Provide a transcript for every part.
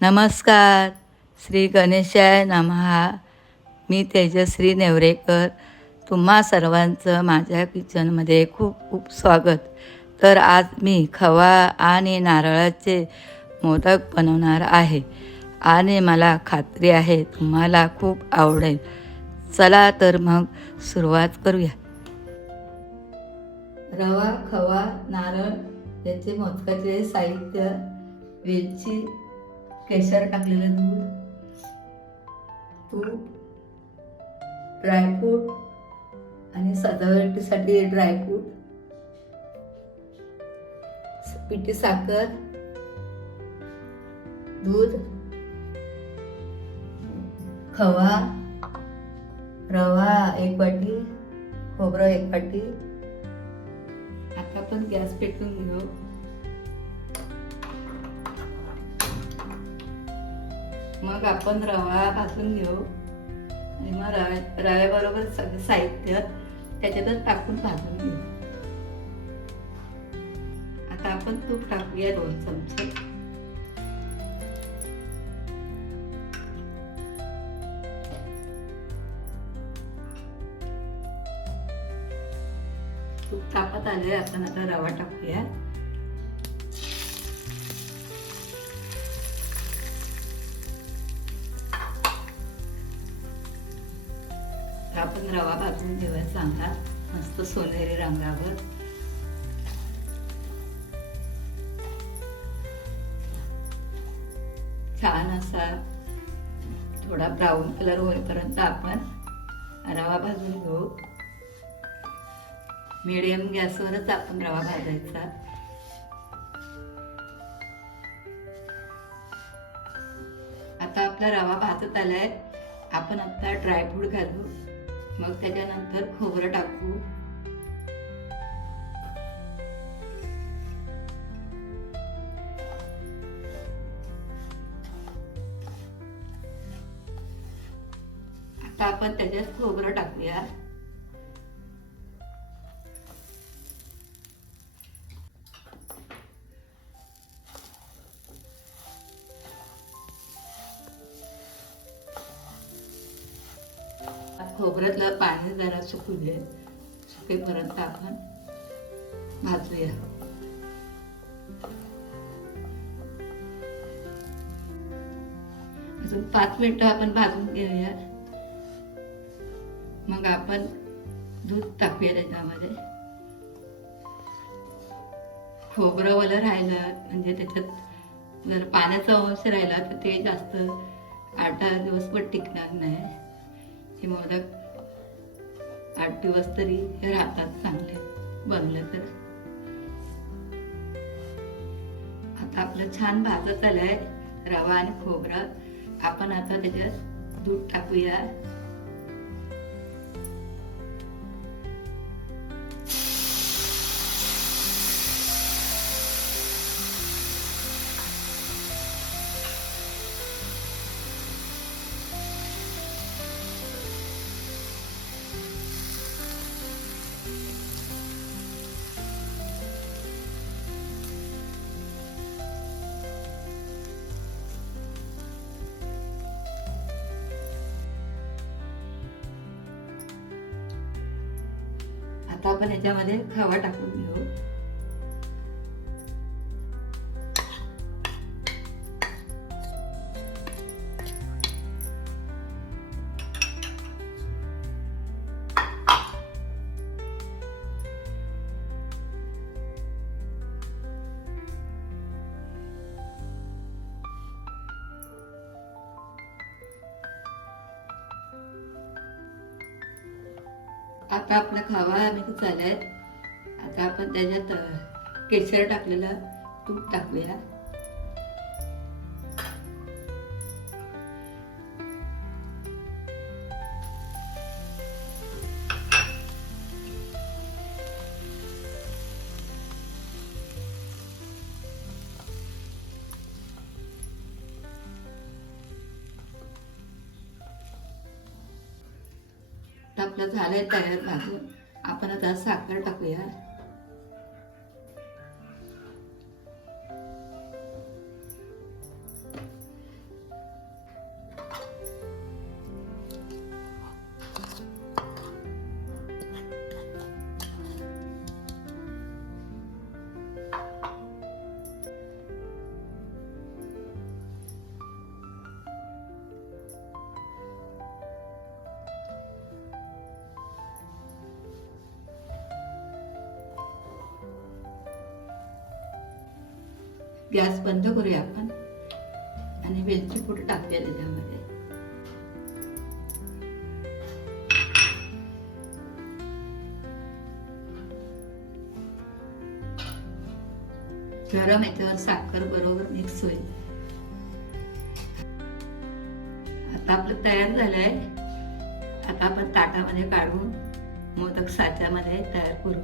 नमस्कार. श्री गणेशाय नमः. मी तेजश्री नेवरेकर. तुम्हा सर्वांचं माझ्या किचनमध्ये खूप खूप स्वागत. तर आज मी खवा आणि नारळाचे मोदक बनवणार आहे आणि मला खात्री आहे तुम्हाला खूप आवडेल. चला तर मग सुरुवात करूया. रवा, खवा, नारळ याचे मोदकाचे साहित्य: वेलची, केशर टाकलेलं दूध, तूप, ड्रायफ्रूट आणि सजावटीसाठी ड्रायफ्रूट, पिठी साखर, दूध, खवा, रवा 1 वाटी, खोबरं 1 वाटी. आता आपण गॅस पेटवून घेऊ. मग आपण रवा भाजून घेऊ आणि मग रव्याबरोबर सगळं साहित्य त्याच्यातच टाकून भाजून घेऊ. आता आपण तूप टाकूया 2 चमचे. तूप तापत आले, आपण आता रवा टाकूया. आपण रवा भाजून घेऊया चांगला, मस्त सोनेरी रंगावर. छान असा थोडा ब्राऊन कलर होईपर्यंत आपण रवा भाजून घेऊ. मीडियम गॅसवरच आपण रवा भाजायचा. आता आपला रवा भाजत आलाय. आपण आता ड्रायफ्रूट घालू, मग त्याच्यानंतर खोबरं टाकू. आता आपण त्याच्यात खोबरं टाकूया. खोबऱ्यातलं पाणी जरा सुकू दे. सुकेपर्यंत आपण भाजूया. अजून 5 मिनिटं आपण भाजून घेऊया. मग आपण दूध टाकूया त्याच्यामध्ये. खोबरं वलं राहिलं म्हणजे त्याच्यात जर पाण्याचा अंश राहिला तर ते जास्त 8-10 दिवस पण टिकणार नाही. हे मोदक 8 दिवस तरी राहतात चांगले बनले तर. आता आपलं छान भाजत आलंय रवा आणि खोबरं. आपण आता त्याच्यात दूध टाकूया. आता आपण याच्यामध्ये खवा टाकून घेऊ. आता आपला खवा मिक्स झालाय. आता आपण त्याच्यात केशर टाकलेलं तूप टाकूया. आपलं झालंय तयार भाजून. आपण आता साखर टाकूया. गॅस बंद करूया आपण आणि वेलची पूड टाकूया त्याच्यामध्ये. गरम याच्यावर साखर बरोबर मिक्स होईल. आता आपलं तयार झालंय. आता आपण ताटामध्ये काढून मोदक साच्यामध्ये तयार करू.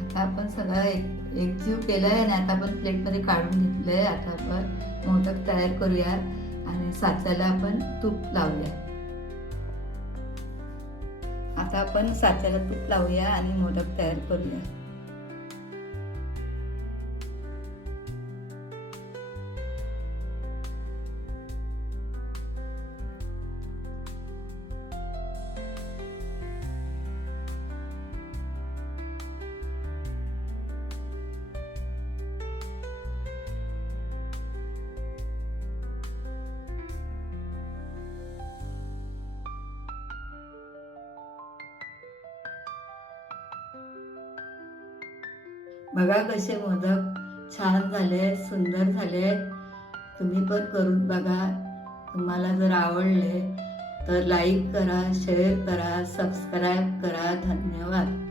आता आपण सगळं एकजीव केलंय आणि आता आपण प्लेटमध्ये काढून घेतलंय. आता आपण मोदक तयार करूया आणि साच्याला आपण तूप लावूया. आता आपण साच्याला तूप लावूया आणि मोदक तयार करूया. बघा कसे मोदक छान झाले, सुंदर झाले. तुम्ही पण करून बघा. तुम्हाला जर आवडले तर लाईक करा, शेअर करा, सबस्क्राईब करा. धन्यवाद.